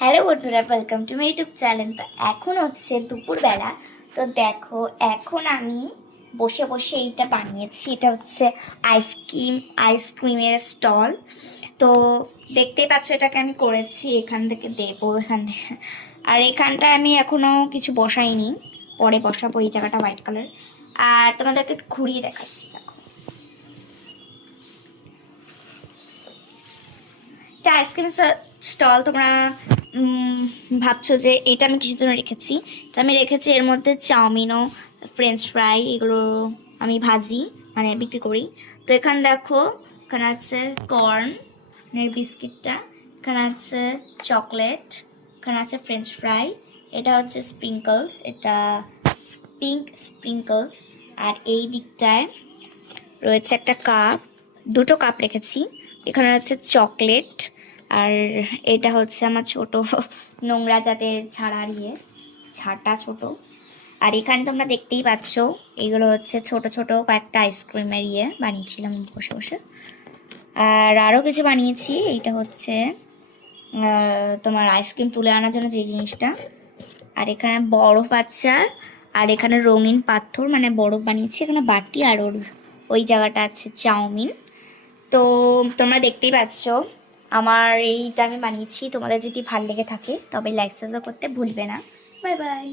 Hello বন্ধুরা, welcome to my YouTube channel. তো এখন হচ্ছে দুপুরবেলা। তো দেখো, এখন আমি বসে বসে এইটা বানিয়েছি। এটা হচ্ছে আইসক্রিমের স্টল। তো দেখতেই পাচ্ছ, এটাকে আমি করেছি, এখান থেকে দেবো, এখান থেকে। আর এখানটায় আমি এখনও কিছু বসাইনি, পরে বসাবো। এই জায়গাটা হোয়াইট কালার। আর তোমাদেরকে ঘুরিয়ে দেখাচ্ছি, দেখো। এটা আইসক্রিম স্টল। তোমরা ভাবছো যে এটা আমি কিছুর জন্য রেখেছি। এটা আমি রেখেছি, এর মধ্যে চাউমিনও, ফ্রেঞ্চ ফ্রাই, এগুলো আমি ভাজি, মানে বিক্রি করি। তো এখানে দেখো, এখানে আছে কর্নের বিস্কিটটা, এখানে আছে চকলেট, এখানে আছে ফ্রেঞ্চ ফ্রাই, এটা হচ্ছে স্প্রিঙ্কলস, এটা স্প্রিঙ্কলস। আর এই দিকটায় রয়েছে একটা কাপ, দুটো কাপ রেখেছি। এখানে হচ্ছে চকলেট। আর এটা হচ্ছে আমার ছোট নোংরা যাতে ঝাড়ার ঝাড়টা ছোট। আর এখানে তোমরা দেখতেই পাচ্ছ, এগুলো হচ্ছে ছোট ছোট কয়েকটা আইসক্রিমের বানিয়েছিলাম বসে বসে। আর আরও কিছু বানিয়েছি। এইটা হচ্ছে তোমার আইসক্রিম তুলে আনার জন্য যে জিনিসটা। আর এখানে বরফ আছে, আর এখানে রঙিন পাথর, মানে বরফ বানিয়েছি। এখানে বাটি, আর ওই জায়গাটা আছে চাউমিন। তো তোমরা দেখতেই পাচ্ছ, আমার এইটা আমি বানিয়েছি। তোমাদের যদি ভালো লেগে থাকে তবে লাইক সাবস্ক্রাইব করতে ভুলবে না। Bye bye.